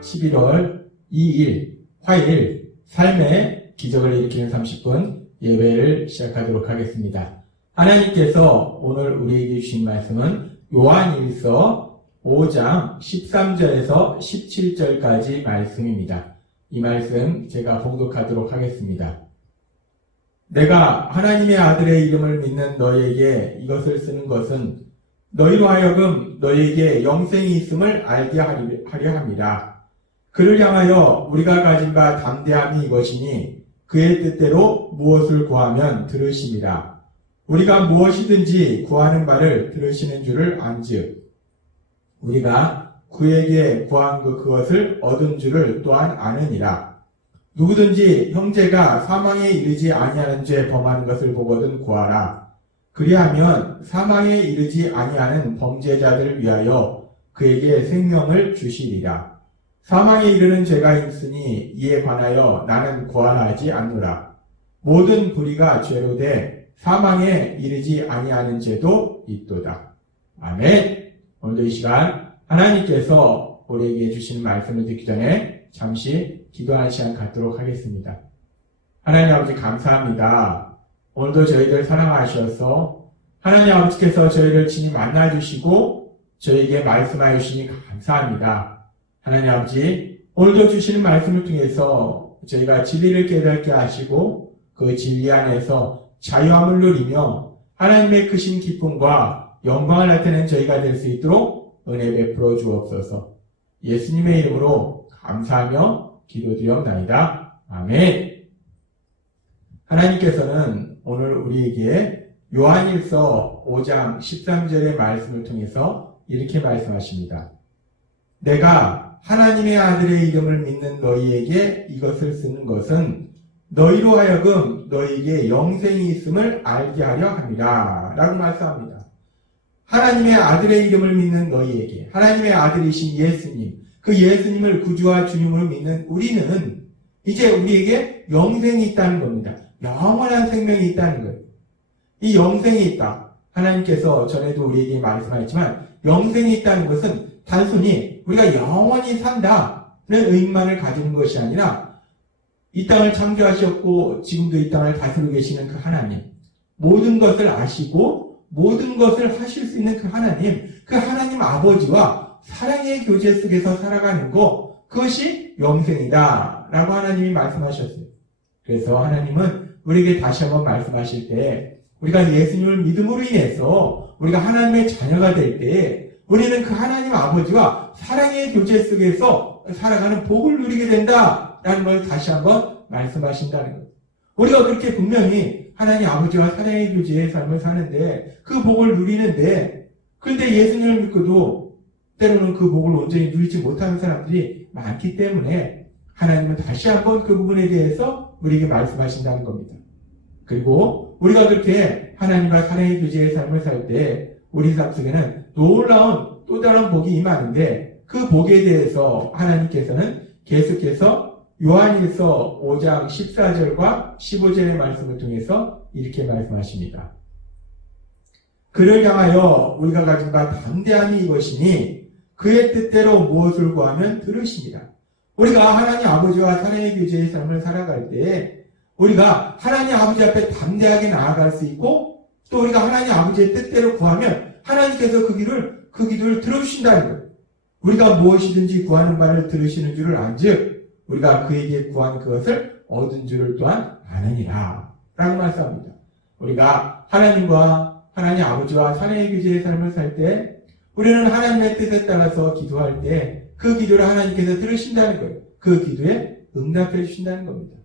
11월 2일 화요일 삶의 기적을 일으키는 30분 예배를 시작하도록 하겠습니다. 하나님께서 오늘 우리에게 주신 말씀은 요한일서 5장 13절에서 17절까지 말씀입니다. 이 말씀 제가 봉독하도록 하겠습니다. 내가 하나님의 아들의 이름을 믿는 너희에게 이것을 쓰는 것은 너희로 하여금 너희에게 영생이 있음을 알게 하려 함이라. 그를 향하여 우리가 가진 바 담대함이 이것이니 그의 뜻대로 무엇을 구하면 들으심이라. 우리가 무엇이든지 구하는 바를 들으시는 줄을 안즉 우리가 그에게 구한 그것을 얻은 줄을 또한 아느니라. 누구든지 형제가 사망에 이르지 아니하는 죄 범하는 것을 보거든 구하라. 그리하면 사망에 이르지 아니하는 범죄자들을 위하여 그에게 생명을 주시리라. 사망에 이르는 죄가 있으니 이에 관하여 나는 구하지 않노라. 모든 불의가 죄로 돼 사망에 이르지 아니하는 죄도 있도다. 아멘. 오늘도 이 시간 하나님께서 우리에게 주시는 말씀을 듣기 전에 잠시 기도하는 시간 갖도록 하겠습니다. 하나님 아버지 감사합니다. 오늘도 저희들 사랑하셔서 하나님 아버지께서 저희를 친히 만나주시고 저희에게 말씀하여 주시니 감사합니다. 하나님 아버지 오늘도 주시는 말씀을 통해서 저희가 진리를 깨닫게 하시고 그 진리 안에서 자유함을 누리며 하나님의 크신 기쁨과 영광을 나타내는 저희가 될 수 있도록 은혜 베풀어 주옵소서. 예수님의 이름으로 감사하며 기도드리옵나이다. 아멘. 하나님께서는 오늘 우리에게 요한일서 5장 13절의 말씀을 통해서 이렇게 말씀하십니다. 내가 하나님의 아들의 이름을 믿는 너희에게 이것을 쓰는 것은 너희로 하여금 너희에게 영생이 있음을 알게 하려 함이라 라고 말씀합니다. 하나님의 아들의 이름을 믿는 너희에게 하나님의 아들이신 예수님, 그 예수님을 구주와 주님으로 믿는 우리는 이제 우리에게 영생이 있다는 겁니다. 영원한 생명이 있다는 거예요. 이 영생이 있다. 하나님께서 전에도 우리에게 말씀하셨지만 영생이 있다는 것은 단순히 우리가 영원히 산다는 의미만을 가지는 것이 아니라 이 땅을 창조하셨고 지금도 이 땅을 다스리고 계시는 그 하나님, 모든 것을 아시고 모든 것을 하실 수 있는 그 하나님 아버지와 사랑의 교제 속에서 살아가는 것, 그것이 영생이다 라고 하나님이 말씀하셨어요. 그래서 하나님은 우리에게 다시 한번 말씀하실 때 우리가 예수님을 믿음으로 인해서 우리가 하나님의 자녀가 될 때 우리는 그 하나님 아버지와 사랑의 교제 속에서 살아가는 복을 누리게 된다라는 걸 다시 한번 말씀하신다는 거예요. 우리가 그렇게 분명히 하나님 아버지와 사랑의 교제의 삶을 사는데 그 복을 누리는데 그런데 예수님을 믿고도 때로는 그 복을 온전히 누리지 못하는 사람들이 많기 때문에 하나님은 다시 한번 그 부분에 대해서 우리에게 말씀하신다는 겁니다. 그리고 우리가 그렇게 하나님과 사랑의 교제의 삶을 살 때 우리 삶 속에는 놀라운 또 다른 복이 임하는데 그 복에 대해서 하나님께서는 계속해서 요한일서 5장 14절과 15절의 말씀을 통해서 이렇게 말씀하십니다. 그를 향하여 우리가 가진 바 담대함이 이것이니 그의 뜻대로 무엇을 구하면 들으시니라. 우리가 하나님 아버지와 사랑의 교제의 삶을 살아갈 때 우리가 하나님 아버지 앞에 담대하게 나아갈 수 있고 또 우리가 하나님 아버지의 뜻대로 구하면 하나님께서 그 기도를 들어주신다는 거예요. 우리가 무엇이든지 구하는 바를 들으시는 줄을 안즉 우리가 그에게 구한 그것을 얻은 줄을 또한 아느니라 라고 말씀합니다. 우리가 하나님과 하나님 아버지와 사랑의 교제의 삶을 살 때 우리는 하나님의 뜻에 따라서 기도할 때 그 기도를 하나님께서 들으신다는 거예요. 그 기도에 응답해 주신다는 겁니다.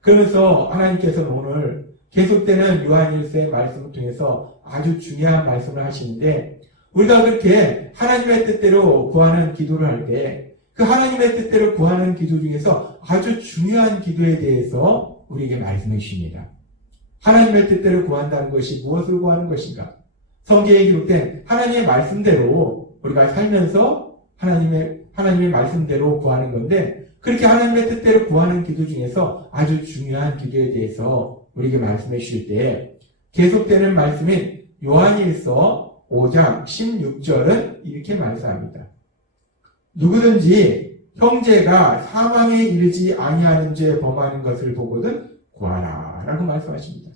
그러면서 하나님께서는 오늘 계속되는 요한일서의 말씀을 통해서 아주 중요한 말씀을 하시는데 우리가 그렇게 하나님의 뜻대로 구하는 기도를 할 때 그 하나님의 뜻대로 구하는 기도 중에서 아주 중요한 기도에 대해서 우리에게 말씀해 주십니다. 하나님의 뜻대로 구한다는 것이 무엇을 구하는 것인가? 성경에 기록된 하나님의 말씀대로 우리가 살면서 하나님의 말씀대로 구하는 건데 그렇게 하나님의 뜻대로 구하는 기도 중에서 아주 중요한 기도에 대해서 우리에게 말씀해 주실 때 계속되는 말씀인 요한일서 5장 16절은 이렇게 말씀합니다. 누구든지 형제가 사망에 이르지 아니하는 죄 범하는 것을 보거든 구하라 라고 말씀하십니다.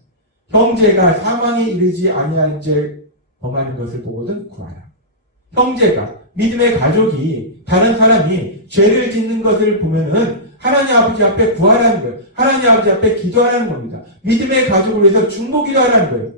형제가 사망에 이르지 아니하는 죄 범하는 것을 보거든 구하라. 형제가, 믿음의 가족이, 다른 사람이 죄를 짓는 것을 보면은 하나님 아버지 앞에 구하라는 거예요. 하나님 아버지 앞에 기도하라는 겁니다. 믿음의 가족을 위해서 중보기도 하라는 거예요.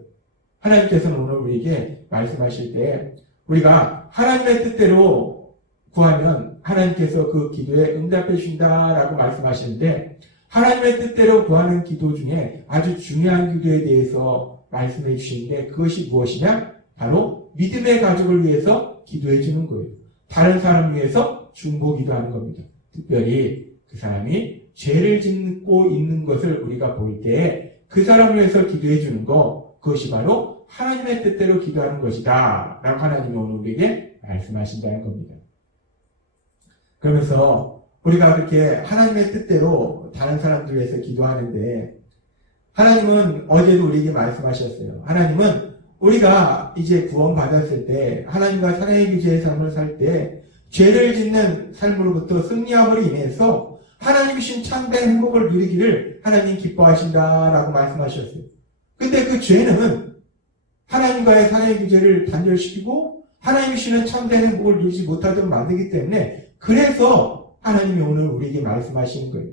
하나님께서는 오늘 우리에게 말씀하실 때 우리가 하나님의 뜻대로 구하면 하나님께서 그 기도에 응답해 주신다라고 말씀하시는데, 하나님의 뜻대로 구하는 기도 중에 아주 중요한 기도에 대해서 말씀해 주시는데, 그것이 무엇이냐? 바로 믿음의 가족을 위해서 기도해 주는 거예요. 다른 사람을 위해서 중보 기도하는 겁니다. 특별히 그 사람이 죄를 짓고 있는 것을 우리가 볼 때 그 사람을 위해서 기도해 주는 것, 그것이 바로 하나님의 뜻대로 기도하는 것이다 라고 하나님이 오늘 우리에게 말씀하신다는 겁니다. 그러면서 우리가 그렇게 하나님의 뜻대로 다른 사람들 위해서 기도하는데, 하나님은 어제도 우리에게 말씀하셨어요. 하나님은 우리가 이제 구원받았을 때 하나님과 사랑의 교제의 삶을 살 때 죄를 짓는 삶으로부터 승리함으로 인해서 하나님이신 참된 행복을 누리기를 하나님 기뻐하신다라고 말씀하셨어요. 근데 그 죄는 하나님과의 사랑의 교제를 단절시키고 하나님이시는 참된 행복을 누리지 못하도록 만들기 때문에, 그래서 하나님이 오늘 우리에게 말씀하시는 거예요.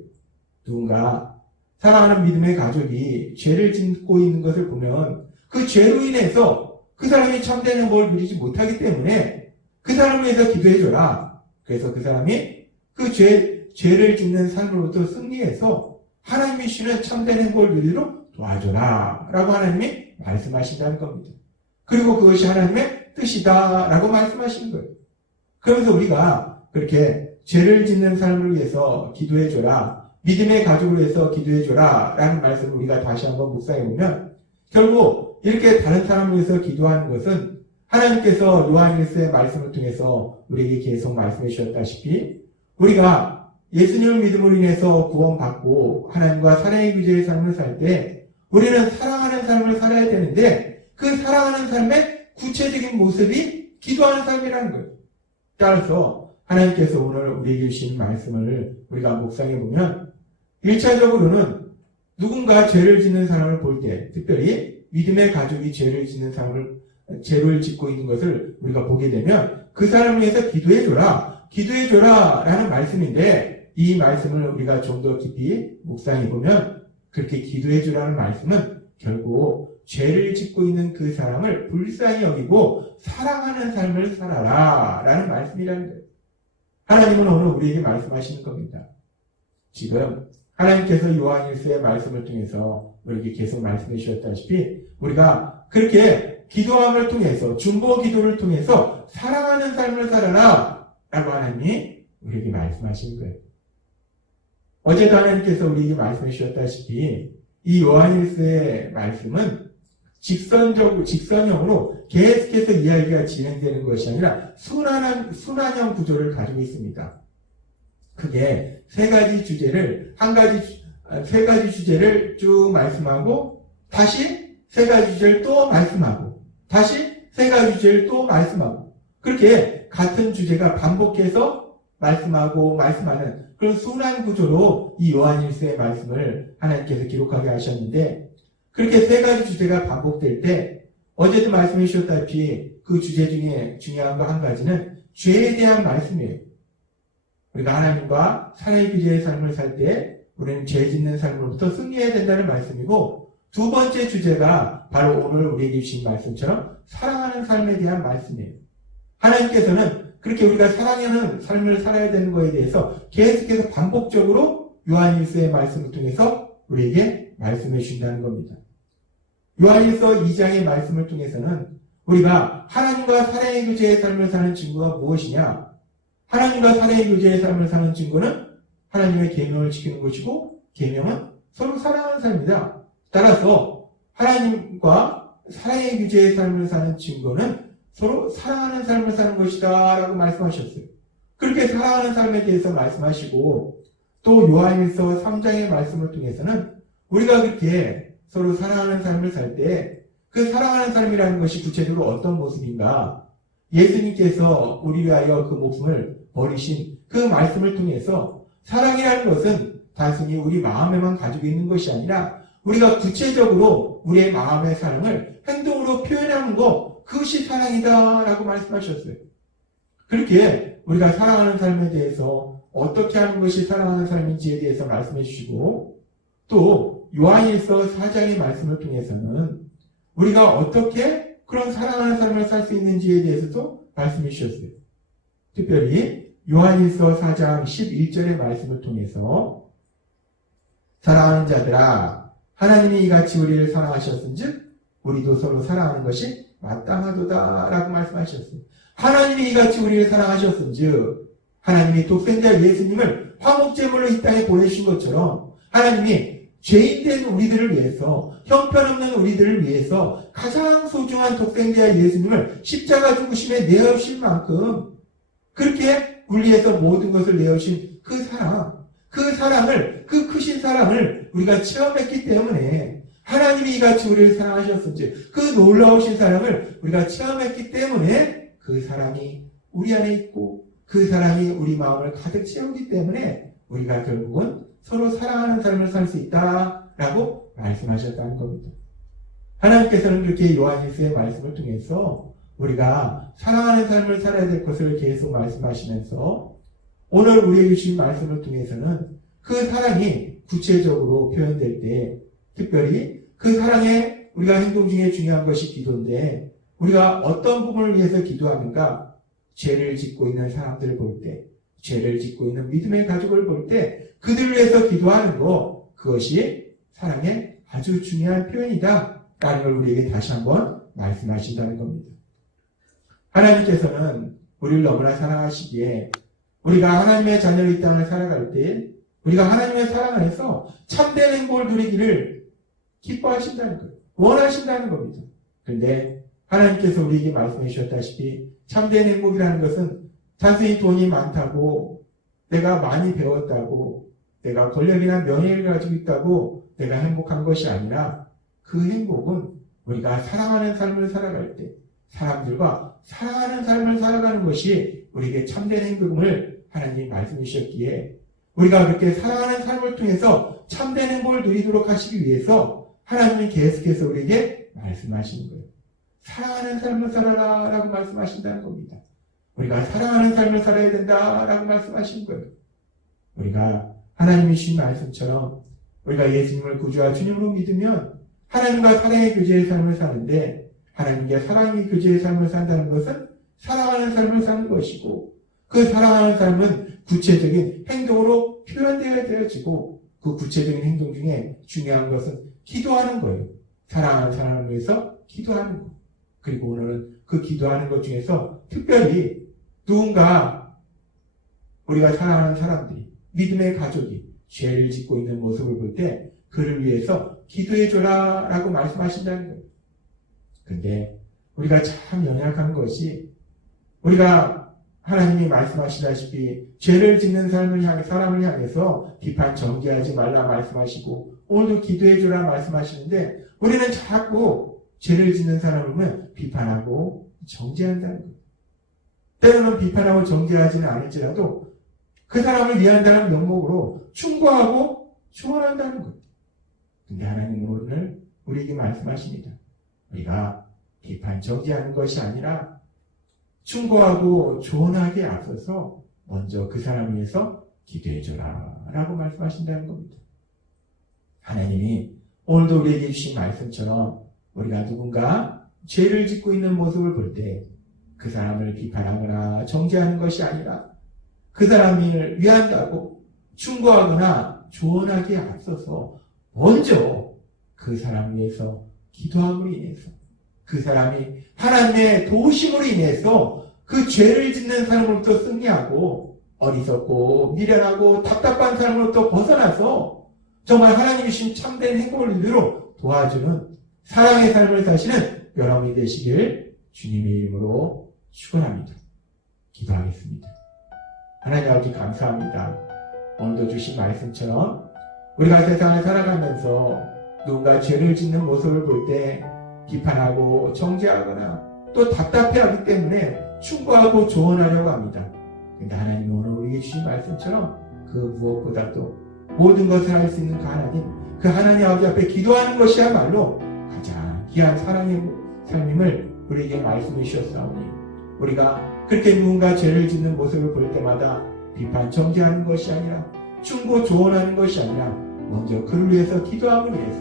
누군가 사랑하는 믿음의 가족이 죄를 짓고 있는 것을 보면 그 죄로 인해서 그 사람이 참된 행복을 누리지 못하기 때문에 그 사람을 위해서 기도해줘라. 그래서 그 사람이 그 죄를 짓는 삶으로부터 승리해서 하나님이 주시는 참된 행복을 누리도록 도와줘라 라고 하나님이 말씀하신다는 겁니다. 그리고 그것이 하나님의 뜻이다 라고 말씀하신 거예요. 그러면서 우리가 그렇게 죄를 짓는 삶을 위해서 기도해줘라, 믿음의 가족을 위해서 기도해줘라 라는 말씀을 우리가 다시 한번 묵상해보면, 결국 이렇게 다른 사람을 위해서 기도하는 것은 하나님께서 요한일서의 말씀을 통해서 우리에게 계속 말씀해 주셨다시피, 우리가 예수님을 믿음으로 인해서 구원받고 하나님과 사랑의 교제의 삶을 살 때 우리는 사랑하는 삶을 살아야 되는데, 그 사랑하는 삶의 구체적인 모습이 기도하는 삶이라는 거예요. 따라서 하나님께서 오늘 우리에게 주신 말씀을 우리가 묵상해 보면, 1차적으로는 누군가 죄를 짓는 사람을 볼 때, 특별히 믿음의 가족이 죄를 짓고 있는 것을 우리가 보게 되면 그 사람을 위해서 기도해줘라 라는 말씀인데, 이 말씀을 우리가 좀 더 깊이 묵상해 보면 그렇게 기도해주라는 말씀은 결국 죄를 짓고 있는 그 사람을 불쌍히 여기고 사랑하는 삶을 살아라 라는 말씀이라는 거예요. 하나님은 오늘 우리에게 말씀하시는 겁니다. 지금 하나님께서 요한일서의 말씀을 통해서 우리에게 계속 말씀해 주셨다시피, 우리가 그렇게 기도함을 통해서, 중보 기도를 통해서 사랑하는 삶을 살아라 라고 하나님이 우리에게 말씀하시는 거예요. 어제도 하나님께서 우리에게 말씀해 주셨다시피 이 요한일서의 말씀은 직선형으로 계속해서 이야기가 진행되는 것이 아니라 순환형 구조를 가지고 있습니다. 그게 세 가지 주제를 쭉 말씀하고, 다시 세 가지 주제를 또 말씀하고, 다시 세 가지 주제를 또 말씀하고, 그렇게 같은 주제가 반복해서 말씀하는 그런 순환 구조로 이 요한일서의 말씀을 하나님께서 기록하게 하셨는데, 그렇게 세 가지 주제가 반복될 때 어제도 말씀해 주셨다시피 그 주제 중에 중요한 거 한 가지는 죄에 대한 말씀이에요. 우리가 하나님과 사랑의 교제의 삶을 살 때 우리는 죄 짓는 삶으로부터 승리해야 된다는 말씀이고, 두 번째 주제가 바로 오늘 우리에게 주신 말씀처럼 사랑하는 삶에 대한 말씀이에요. 하나님께서는 그렇게 우리가 사랑하는 삶을 살아야 되는 것에 대해서 계속해서 반복적으로 요한일서의 말씀을 통해서 우리에게 말씀해 주신다는 겁니다. 요한일서 2장의 말씀을 통해서는 우리가 하나님과 사랑의 교제의 삶을 사는 증거가 무엇이냐? 하나님과 사랑의 교제의 삶을 사는 증거는 하나님의 계명을 지키는 것이고, 계명은 서로 사랑하는 삶이다. 따라서 하나님과 사랑의 교제의 삶을 사는 증거는 서로 사랑하는 삶을 사는 것이다 라고 말씀하셨어요. 그렇게 사랑하는 삶에 대해서 말씀하시고, 또 요한일서 3장의 말씀을 통해서는 우리가 그렇게 서로 사랑하는 삶을 살 때 그 사랑하는 삶이라는 것이 구체적으로 어떤 모습인가, 예수님께서 우리 위하여 그 목숨을 버리신 그 말씀을 통해서 사랑이라는 것은 단순히 우리 마음에만 가지고 있는 것이 아니라 우리가 구체적으로 우리의 마음의 사랑을 행동으로 표현하는 것, 그것이 사랑이다라고 말씀하셨어요. 그렇게 우리가 사랑하는 삶에 대해서 어떻게 하는 것이 사랑하는 삶인지에 대해서 말씀해 주시고, 또 요한일서 4장의 말씀을 통해서는 우리가 어떻게 그런 사랑하는 삶을 살 수 있는지에 대해서도 말씀해 주셨어요. 특별히 요한일서 4장 11절의 말씀을 통해서 사랑하는 자들아, 하나님이 이같이 우리를 사랑하셨은즉 우리도 서로 사랑하는 것이 마땅하도다 라고 말씀하셨어요. 하나님이 이같이 우리를 사랑하셨은즉, 하나님이 독생자 예수님을 화목제물로 이 땅에 보내주신 것처럼 하나님이 죄인된 우리들을 위해서, 형편없는 우리들을 위해서 가장 소중한 독생자 예수님을 십자가 죽으심에 내어주신 만큼 그렇게 우리 위해서 모든 것을 내어주신 그 사랑을, 그 크신 사랑을 우리가 체험했기 때문에, 하나님이 이같이 우리를 사랑하셨은지 그 놀라우신 사랑을 우리가 체험했기 때문에 그 사랑이 우리 안에 있고 그 사랑이 우리 마음을 가득 채우기 때문에 우리가 결국은 서로 사랑하는 삶을 살 수 있다라고 말씀하셨다는 겁니다. 하나님께서는 그렇게 요한일서의 말씀을 통해서 우리가 사랑하는 삶을 살아야 될 것을 계속 말씀하시면서 오늘 우리에게 주신 말씀을 통해서는 그 사랑이 구체적으로 표현될 때, 특별히 그 사랑에 우리가 행동 중에 중요한 것이 기도인데, 우리가 어떤 부분을 위해서 기도하는가? 죄를 짓고 있는 사람들을 볼 때, 죄를 짓고 있는 믿음의 가족을 볼 때 그들을 위해서 기도하는 것, 그것이 사랑의 아주 중요한 표현이다 라는 걸 우리에게 다시 한번 말씀하신다는 겁니다. 하나님께서는 우리를 너무나 사랑하시기에 우리가 하나님의 자녀로 이 땅을 살아갈 때 우리가 하나님의 사랑 안에서 참된 행복을 누리기를 기뻐하신다는 거예요. 원하신다는 겁니다. 그런데 하나님께서 우리에게 말씀해 주셨다시피 참된 행복이라는 것은 단순히 돈이 많다고, 내가 많이 배웠다고, 내가 권력이나 명예를 가지고 있다고 내가 행복한 것이 아니라, 그 행복은 우리가 사랑하는 삶을 살아갈 때 사람들과 사랑하는 삶을 살아가는 것이 우리에게 참된 행복을 하나님이 말씀해 주셨기에, 우리가 그렇게 사랑하는 삶을 통해서 참된 행복을 누리도록 하시기 위해서 하나님이 계속해서 우리에게 말씀하시는 거예요. 사랑하는 삶을 살아라 라고 말씀하신다는 겁니다. 우리가 사랑하는 삶을 살아야 된다라고 말씀하신 거예요. 우리가 하나님이 주신 말씀처럼 우리가 예수님을 구주와 주님으로 믿으면 하나님과 사랑의 교제의 삶을 사는데, 하나님과 사랑의 교제의 삶을 산다는 것은 사랑하는 삶을 사는 것이고, 그 사랑하는 삶은 구체적인 행동으로 표현되어지고, 그 구체적인 행동 중에 중요한 것은 기도하는 거예요. 사랑하는 사람을 위해서 기도하는 거. 그리고 오늘은 그 기도하는 것 중에서 특별히 누군가, 우리가 사랑하는 사람들이, 믿음의 가족이 죄를 짓고 있는 모습을 볼 때 그를 위해서 기도해줘라 라고 말씀하신다는 거예요. 근데 우리가 참 연약한 것이, 우리가 하나님이 말씀하시다시피 죄를 짓는 사람을 향해서 비판 정죄하지 말라 말씀하시고, 오늘도 기도해줘라 말씀하시는데 우리는 자꾸 죄를 짓는 사람을 보면 비판하고 정죄한다는 거예요. 때로는 비판하고 정죄하지는 않을지라도 그 사람을 위한다는 명목으로 충고하고 조언한다는 거예요. 근데 하나님은 오늘 우리에게 말씀하십니다. 우리가 비판 정죄하는 것이 아니라 충고하고 조언하기에 앞서서 먼저 그 사람을 위해서 기도해줘라 라고 말씀하신다는 겁니다. 하나님이 오늘도 우리에게 주신 말씀처럼 우리가 누군가 죄를 짓고 있는 모습을 볼 때 그 사람을 비판하거나 정죄하는 것이 아니라 그 사람을 위한다고 충고하거나 조언하기에 앞서서 먼저 그 사람을 위해서 기도함으로 인해서, 그 사람이 하나님의 도우심으로 인해서 그 죄를 짓는 사람으로부터 승리하고 어리석고 미련하고 답답한 사람으로부터 벗어나서 정말 하나님이 주신 참된 행복을 이루도록 도와주는 사랑의 삶을 사시는 여러분이 되시길 주님의 이름으로 축원합니다. 기도하겠습니다. 하나님 아버지 감사합니다. 오늘도 주신 말씀처럼 우리가 세상을 살아가면서 누군가 죄를 짓는 모습을 볼 때 비판하고 정죄하거나 또 답답해하기 때문에 충고하고 조언하려고 합니다. 근데 하나님이 오늘 우리에게 주신 말씀처럼 그 무엇보다도 모든 것을 할 수 있는 그 하나님, 그 하나님 아버지 앞에 기도하는 것이야말로 가장 귀한 사랑의 삶임을 우리에게 말씀해 주셨사오니 우리가 그렇게 누군가 죄를 짓는 모습을 볼 때마다 비판 정죄하는 것이 아니라 충고 조언하는 것이 아니라 먼저 그를 위해서 기도함을 위해서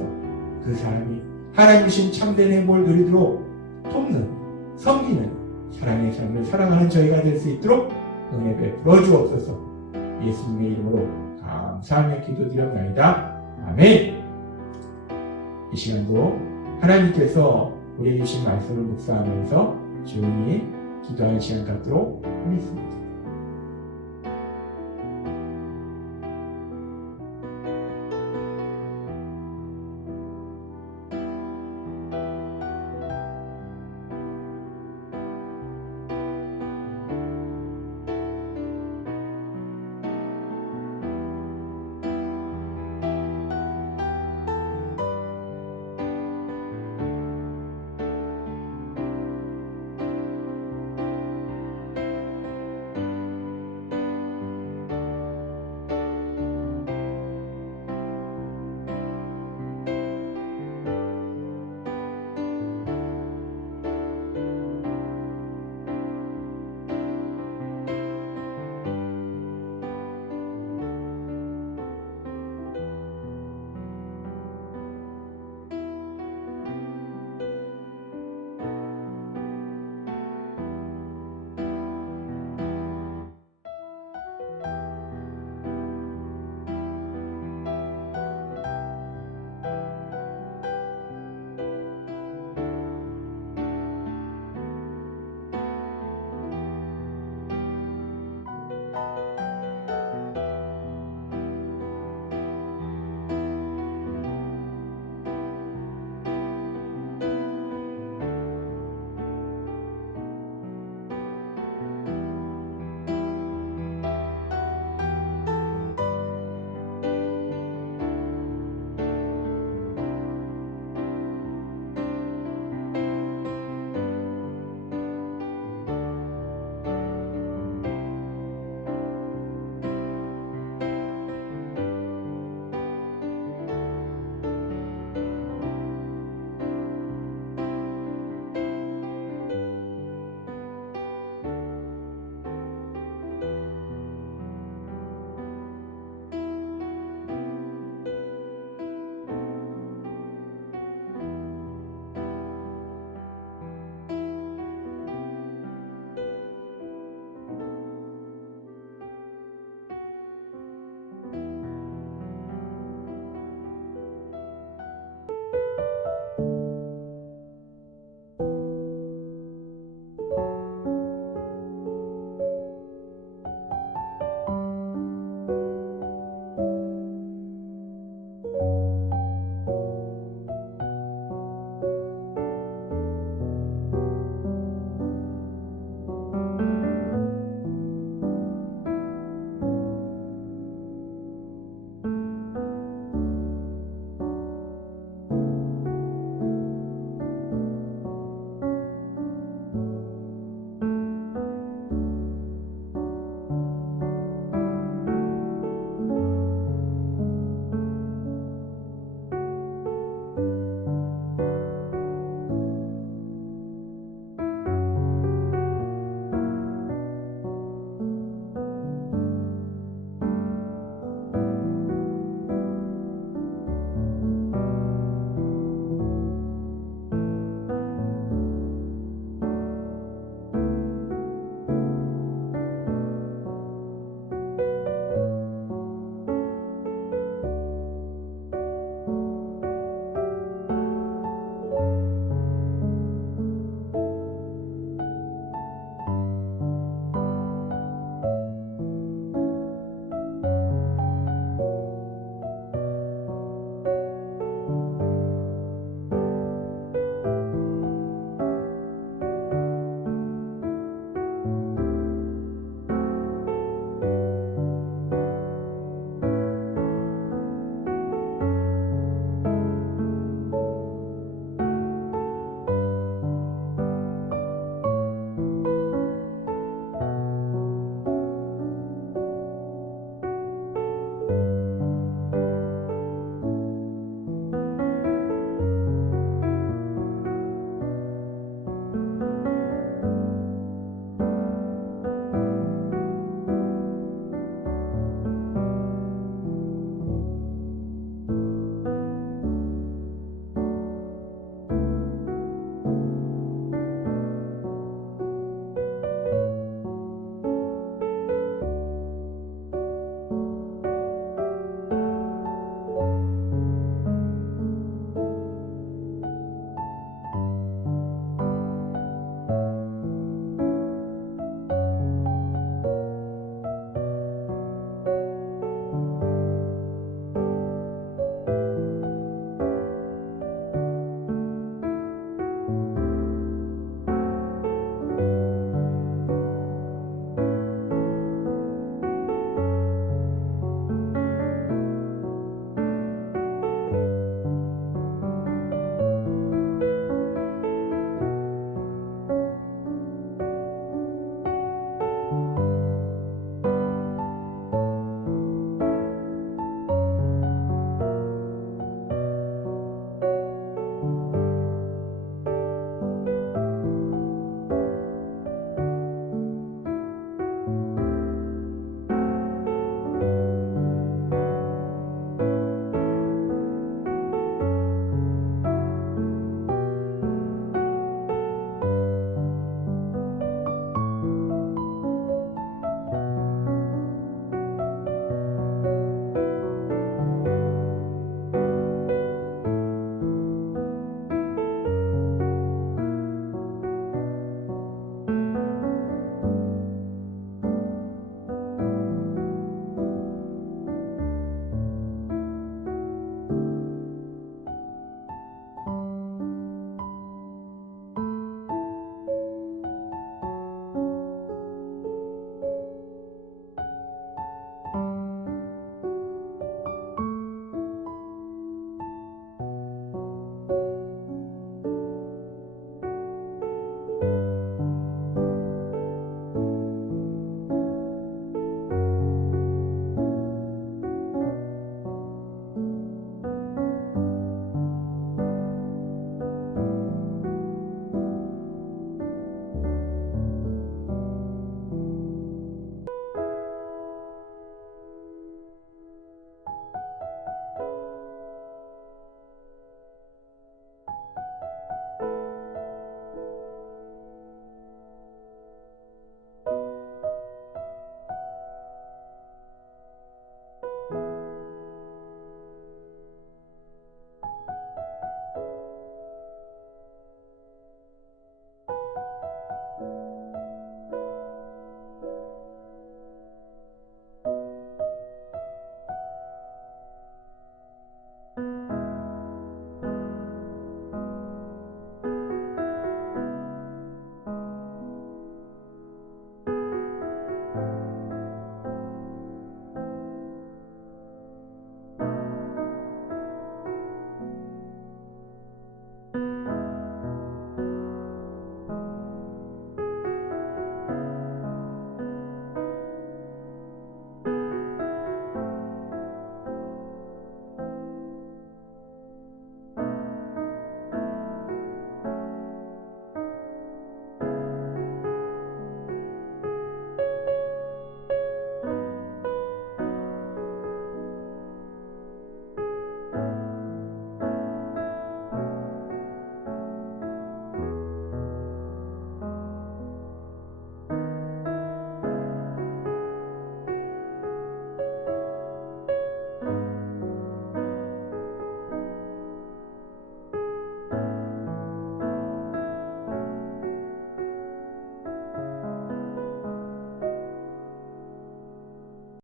그 사람이 하나님 주신 참된 행복을 누리도록 돕는, 섬기는 사랑의 삶을 살아가는 저희가 될 수 있도록 은혜 베풀어 주옵소서. 예수님의 이름으로 감사하며 기도드렸나이다. 아멘. 이 시간도 하나님께서 우리에게 주신 말씀을 묵상하면서 조용히 기도하는 시간 갖도록 하겠습니다.